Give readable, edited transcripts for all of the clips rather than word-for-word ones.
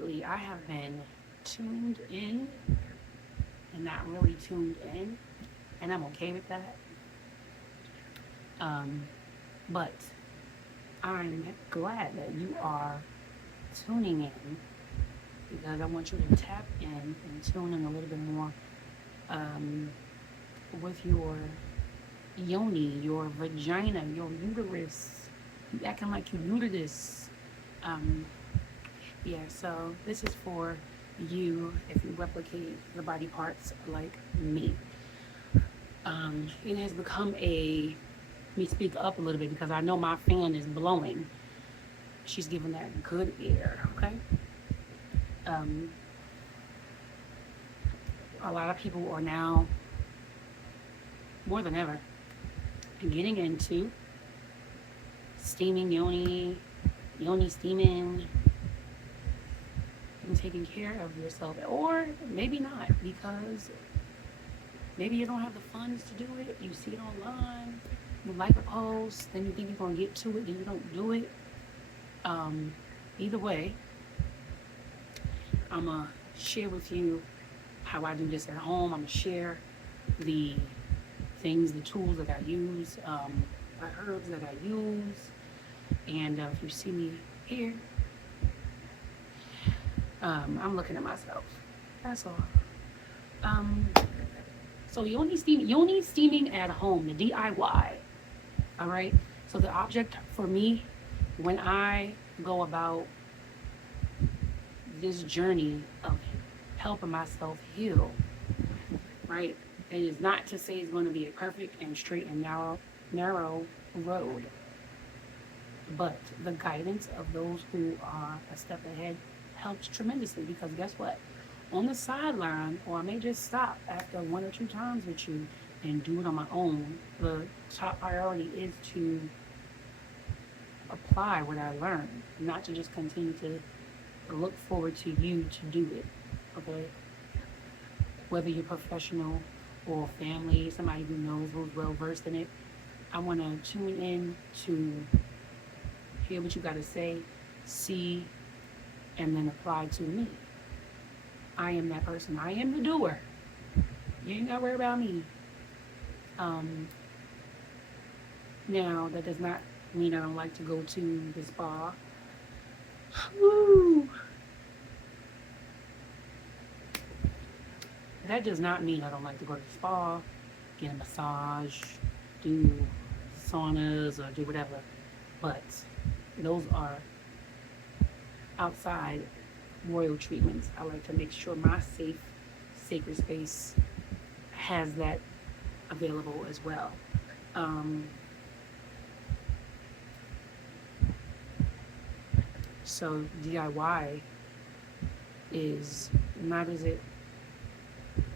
lately I have been tuned in and not really tuned in, and I'm okay with that. Um, but I'm glad that you are tuning in because I want you to tap in and tune in a little bit more um, with your Yoni, your vagina, your uterus. You acting like you new to this. Um, yeah, so this is for you if you replicate the body parts like me. It has become a, let me speak up a little bit because I know my fan is blowing. She's giving that good air, okay? Um, a lot of people are now, more than ever, getting into steaming yoni steaming, and taking care of yourself. Or maybe not, because maybe you don't have the funds to do it. You see it online, you like a post, then you think you're going to get to it, then you don't do it. Um, Either way, I'm going to share with you how I do this at home. I'm going to share the things, the tools that I use, the herbs that I use. And if you see me here, I'm looking at myself. That's all. Um, so Yoni steaming at home, the DIY. All right. So the object for me when I go about this journey of helping myself heal, right? It is not to say it's going to be a perfect and straight and narrow road, but the guidance of those who are a step ahead helps tremendously because guess what? On the sideline, or I may just stop after one or two times with you and do it on my own. The top priority is to apply what I learned, not to just continue to look forward to you to do it. Okay? Whether you're professional or family, somebody who knows, who's well versed in it, I want to tune in to hear what you got to say, see, and then apply to me. I am that person. I am the doer. You ain't got to worry about me. Um, Now, that does not mean I don't like to go to the spa. Woo. That does not mean I don't like to go to the spa, get a massage, do saunas, or do whatever. But those are outside royal treatments. I like to make sure my safe, sacred space has that available as well. Um, so DIY is not as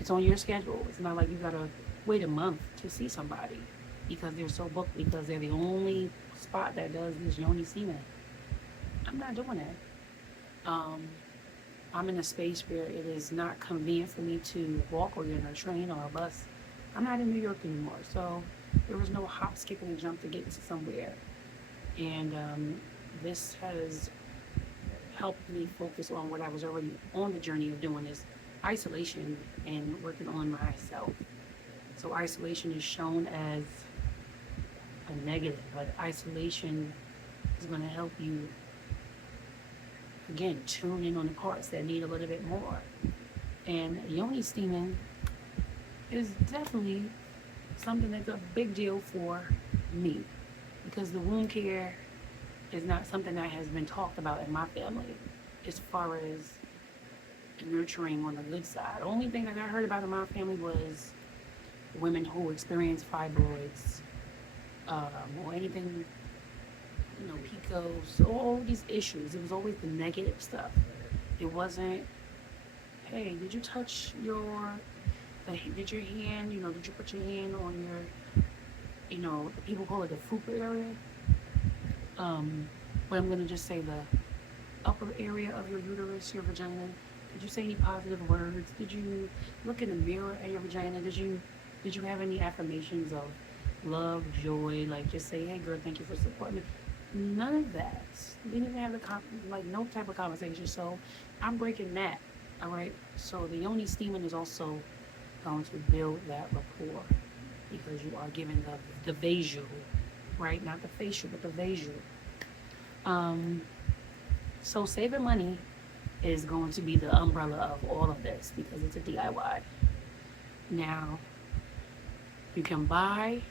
it's on your schedule. It's not like you gotta wait a month to see somebody because they're so booked because they're the only spot that does this yoni semen. I'm not doing that. Um, I'm in a space where it is not convenient for me to walk or get on a train or a bus. I'm not in New York anymore, so there was no hop, skip, and a jump to get to somewhere. And this has helped me focus on what I was already on the journey of doing, is isolation and working on myself. So isolation is shown as a negative, but isolation is going to help you, again, tune in on the parts that need a little bit more. And yoni steaming is definitely something that's a big deal for me because the wound care is not something that has been talked about in my family as far as nurturing on the good side. The only thing that I heard about in my family was women who experience fibroids, or anything, PCOS, all these issues. It was always the negative stuff. It wasn't, hey, did you touch did your hand, did you put your hand on the people call it the fupa area. But I'm going to just say the upper area of your uterus, your vagina. Did you say any positive words? Did you look in the mirror at your vagina? Did you have any affirmations of love, joy? Like just say, hey girl, thank you for supporting me. None of that. Didn't even have no type of conversation. So I'm breaking that. All right. So the Yoni steaming is also going to build that rapport because you are giving the visual, right? Not the facial, but the visual. So saving money is going to be the umbrella of all of this because it's a DIY. Now, you can buy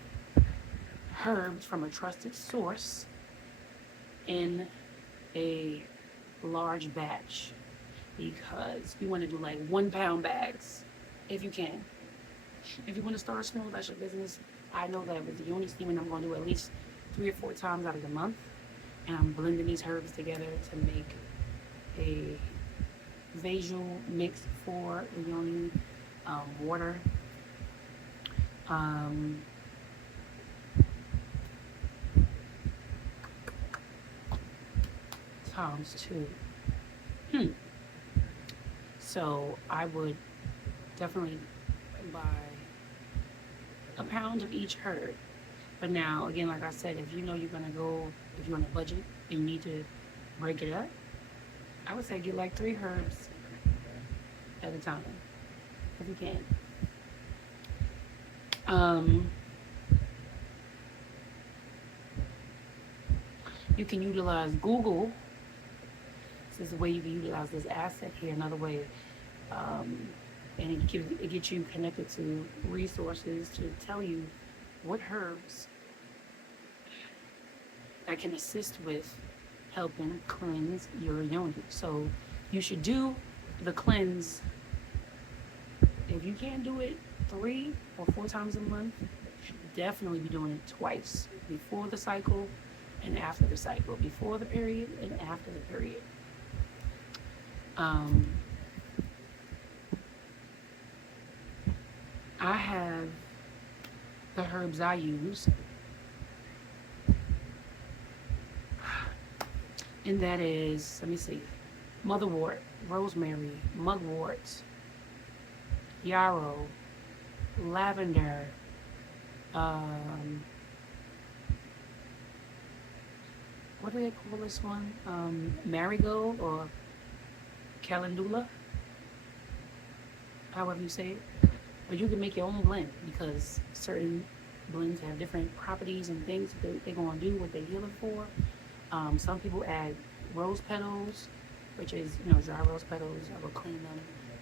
herbs from a trusted source in a large batch because you want to do like 1 pound bags if you can. If you want to start a small batch of business, I know that with the Yoni steaming, I'm going to do at least 3 or 4 times out of the month, and I'm blending these herbs together to make a visual mix for the Yoni water. Times 2. So I would definitely buy a pound of each herb. But now, again, like I said, if you know you're gonna go, if you're on a budget and you need to break it up, I would say get like 3 herbs at a time, if you can. You can utilize Google. This is a way you can utilize this asset here. Another way, and it gets you connected to resources to tell you what herbs that can assist with helping cleanse your yoni. So you should do the cleanse. If you can't do it 3 or 4 times a month, you should definitely be doing it twice, before the cycle and after the cycle, before the period and after the period. I have the herbs I use, and that is, let me see, motherwort, rosemary, mugwort, yarrow, lavender, what do they call this one? Marigold or calendula, however you say it. But you can make your own blend because certain blends have different properties and things that they're going to do, what they're healing for. Some people add rose petals, which is, dry rose petals. I will clean them.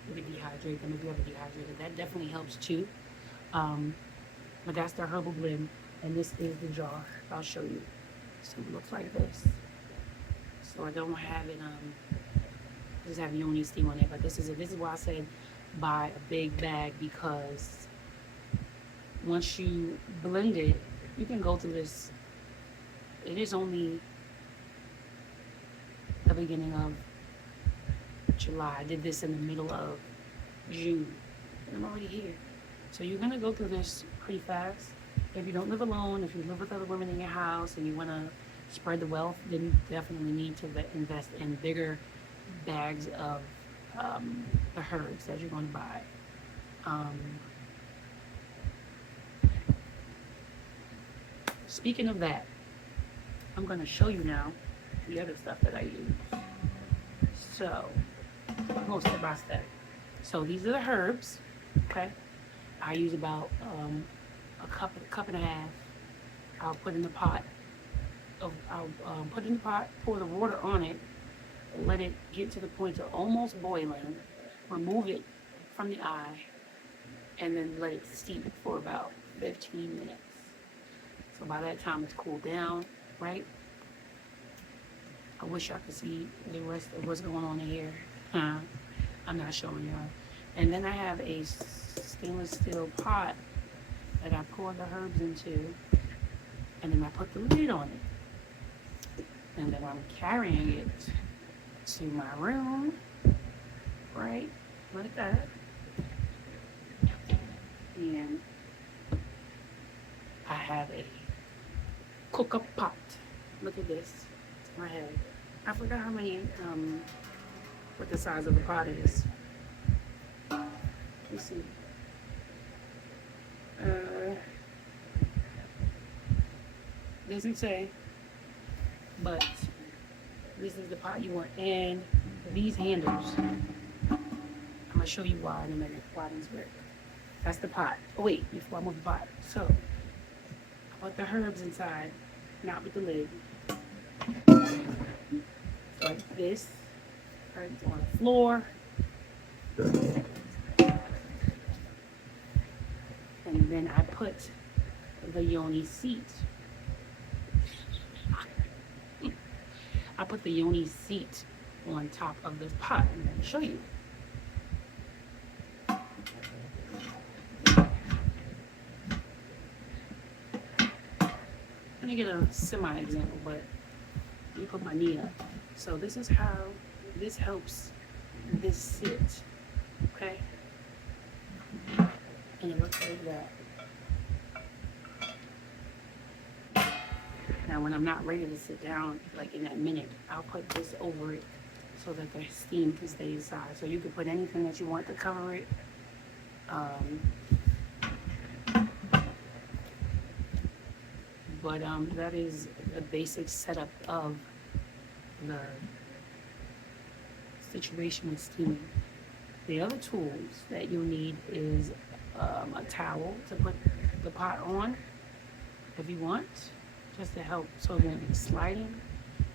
You can dehydrate them if you ever dehydrated. That definitely helps too. But that's the herbal blend, and this is the jar. I'll show you. So it looks like this. So I don't have it. Just have Yoni steam on it, but this is why I said buy a big bag, because once you blend it, you can go through this. It is only the beginning of July. I did this in the middle of June, and I'm already here. So you're gonna go through this pretty fast. If you don't live alone, if you live with other women in your house and you wanna spread the wealth, then you definitely need to invest in bigger bags of the herbs that you're going to buy. Speaking of that, I'm going to show you now the other stuff that I use. So, I'm going step by step. So these are the herbs, okay? I use about a cup and a half. I'll put in the pot. I'll put in the pot, pour the water on it, let it get to the point of almost boiling, remove it from the eye, and then let it steep for about 15 minutes. So by that time it's cooled down, right? I wish I could see the rest of what's going on in here. I'm not showing y'all. And then I have a stainless steel pot that I pour the herbs into, and then I put the lid on it. And then I'm carrying it to my room, right, like that, and I have a cook-up pot. Look at this, it's my head. I forgot how many, what the size of the pot is. Let me see. Doesn't say, but this is the pot you want. And these handles, I'm gonna show you why in a minute, why these work. That's the pot. Oh wait, before I move the pot. So I put the herbs inside, not with the lid. Like this, herbs on the floor. And then I put the Yoni seat. I put the Yoni seat on top of this pot. I'm going to show you. Let me get a semi-example, but let me put my knee up. So this is how this helps this sit, okay? And it looks like that. Now when I'm not ready to sit down, like in that minute, I'll put this over it so that the steam can stay inside. So you can put anything that you want to cover it. But that is the basic setup of the situation with steaming. The other tools that you'll need is a towel to put the pot on if you want, just to help so it won't be sliding.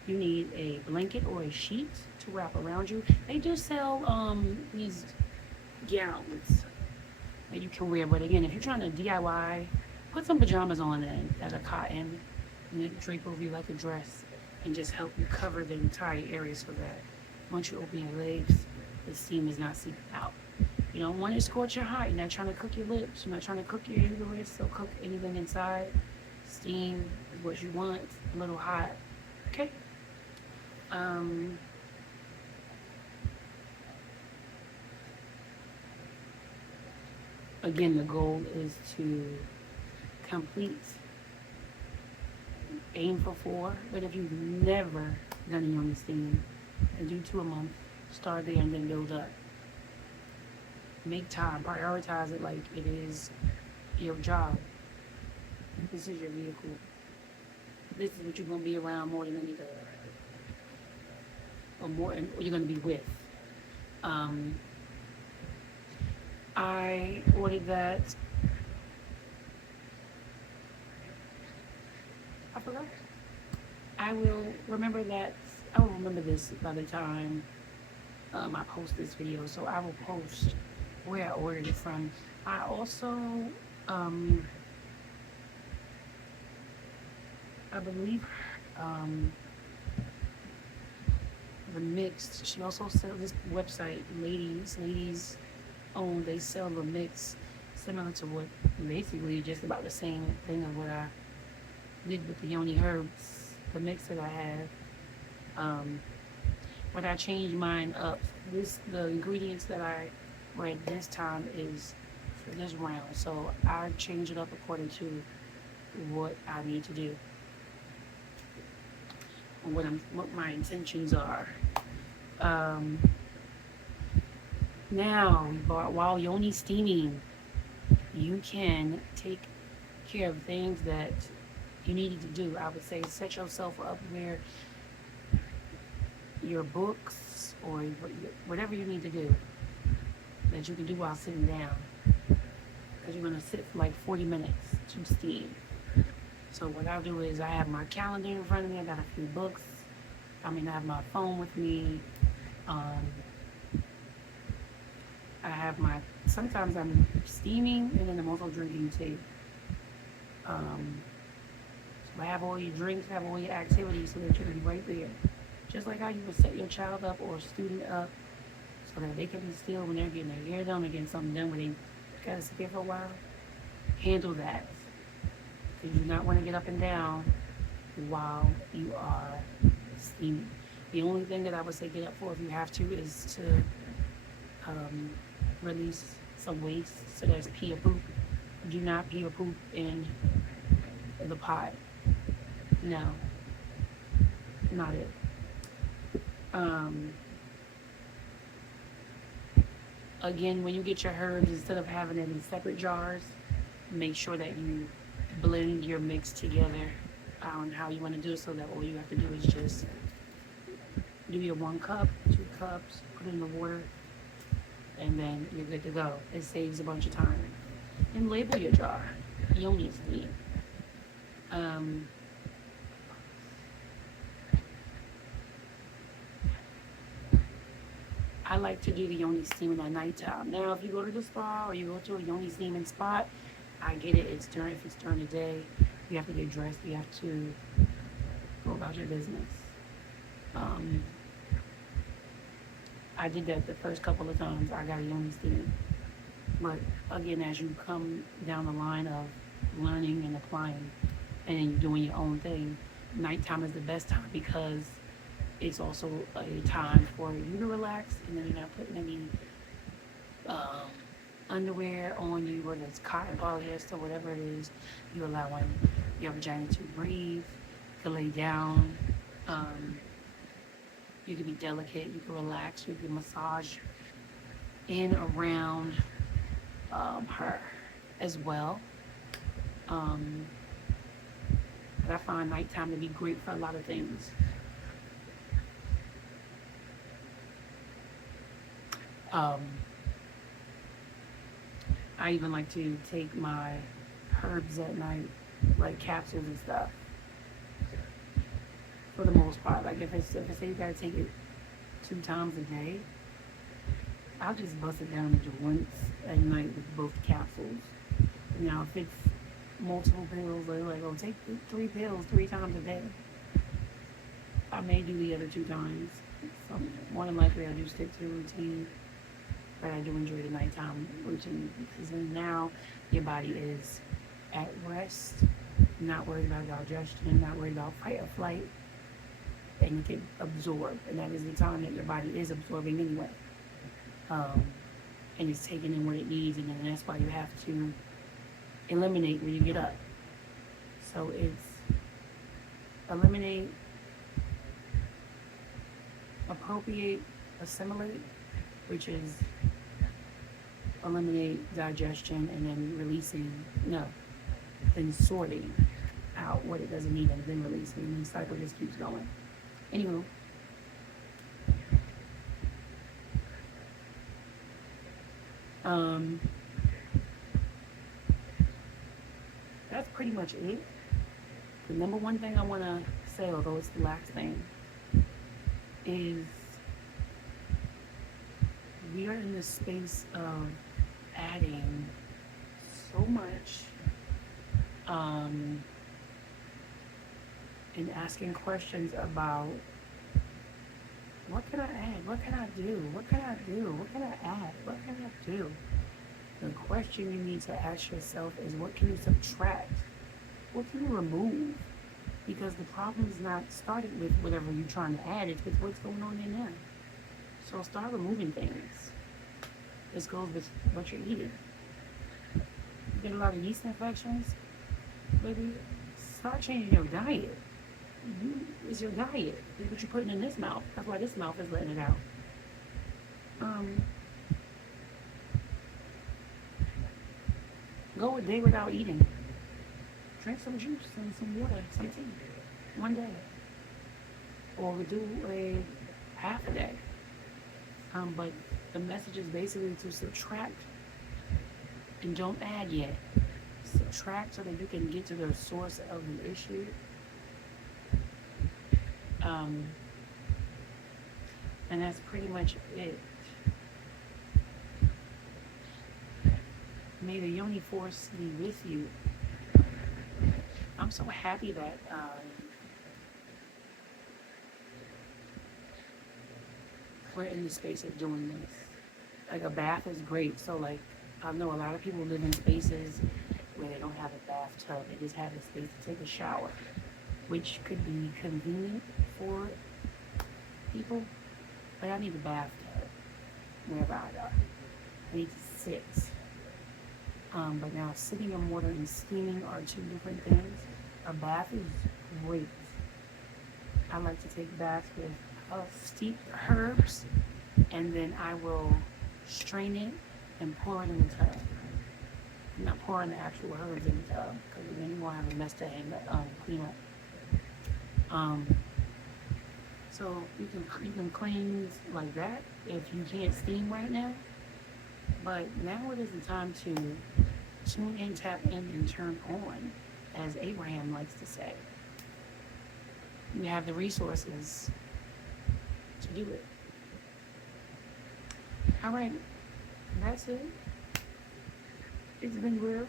You need a blanket or a sheet to wrap around you. They do sell these gowns that you can wear, but again, if you're trying to DIY, put some pajamas on that are cotton and then drape over you like a dress and just help you cover the entire area so that once you open your legs, the steam is not seeping out. You don't want to scorch your hot. You're not trying to cook your lips. You're not trying to cook your uterus. So cook anything inside. Steam is what you want. A little hot. Okay? Again, the goal is to complete, aim for 4, but if you've never done a Yoni steam, and do 2 a month, start there and then build up. Make time, prioritize it like it is your job. This is your vehicle. This is what you're going to be around more than anything, or you're going to be with. I ordered that. I forgot. I will remember this by the time I post this video. So I will post where I ordered it from. I also, I believe, the mix. She also sells this website, ladies own. They sell the mix, similar to what basically just about the same thing of what I did with the Yoni herbs, the mix that I have. But I changed mine up. The ingredients that I read this time is for this round, so I change it up according to what I need to do and what my intentions are. Now, while Yoni steaming, you can take care of things that you needed to do. I would say set yourself up where your books or whatever you need to do that you can do while sitting down, because you're going to sit for like 40 minutes to steam. So what I'll do is I have my calendar in front of me. I got a few books. I have my phone with me. Sometimes I'm steaming and then I'm also drinking tea. So I have all your drinks, have all your activities so that you can be right there. Just like how you would set your child up or a student up so that they can be still when they're getting their hair done or getting something done when they gotta sit there for a while. Handle that. Because you do not want to get up and down while you are steaming. The only thing that I would say get up for if you have to is to release some waste. So there's pee or poop. Do not pee or poop in the pot. No. Not it. Again, when you get your herbs, instead of having it in separate jars, make sure that you blend your mix together on how you want to do it, so that all you have to do is just do your 1 cup, 2 cups, put it in the water, and then you're good to go. It saves a bunch of time. And label your jar. Yoni steam. I like to do the Yoni steaming at nighttime. Now, if you go to the spa or you go to a Yoni steaming spot, I get it. If it's during the day, you have to get dressed. You have to go about your business. Um, I did that the first couple of times I got a Yoni steam. But again, as you come down the line of learning and applying, and then you're doing your own thing, nighttime is the best time because it's also a time for you to relax, and then you're not putting any um, underwear on you, whether it's cotton, polyester, whatever it is. You're allowing your vagina to breathe, to lay down. Um, you can be delicate, you can relax, you can massage in, around her as well. Um, but I find nighttime to be great for a lot of things. Um, I even like to take my herbs at night, like capsules and stuff. For the most part, like if I say you gotta take it 2 times a day, I'll just bust it down into once at night with both capsules. Now, if it's multiple pills, like, oh, take 3 pills 3 times a day, I may do the other 2 times. So more than likely, I do stick to the routine, but I do enjoy the nighttime routine because then now your body is at rest, not worried about digestion, not worried about fight or flight, and you can absorb, and that is the time that your body is absorbing anyway. Um, and it's taking in what it needs, and then that's why you have to eliminate when you get up. So it's eliminate, appropriate, assimilate, which is eliminate digestion, and then then sorting out what it doesn't need and then releasing, and the cycle just keeps going. Anywho, that's pretty much it. The number one thing I want to say, although it's the last thing, is we are in this space of adding so much and asking questions about what can I add? What can I do? What can I do? What can I add? What can I do? The question you need to ask yourself is, what can you subtract? What can you remove? Because the problem is not starting with whatever you're trying to add, it's with what's going on in there. So start removing things. This goes with what you're eating. You get a lot of yeast infections, baby, start changing your diet. It's your diet. It's what you're putting in this mouth. That's why this mouth is letting it out. Go a day without eating. Drink some juice and some water, some tea, one day. Or do a half a day. But the message is basically to subtract and don't add yet. Subtract so that you can get to the source of the issue. And that's pretty much it. May the Yoni force be with you. I'm so happy that we're in the space of doing this. Like, a bath is great. So, like, I know a lot of people live in spaces where they don't have a bathtub. They just have a space to take a shower, which could be convenient for people. But I need a bathtub wherever I go. I need to sit. But now, sitting in water and steaming are two different things. A bath is great. I like to take baths with steeped herbs, and then I will strain it and pour it in the tub. I'm not pouring the actual herbs in the tub, because then you won't have a mess to clean up. So you can cleanse like that if you can't steam right now. But now it is the time to tune in, tap in, and turn on, as Abraham likes to say. You have the resources to do it. All right, that's it. It's been real.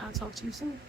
I'll talk to you soon.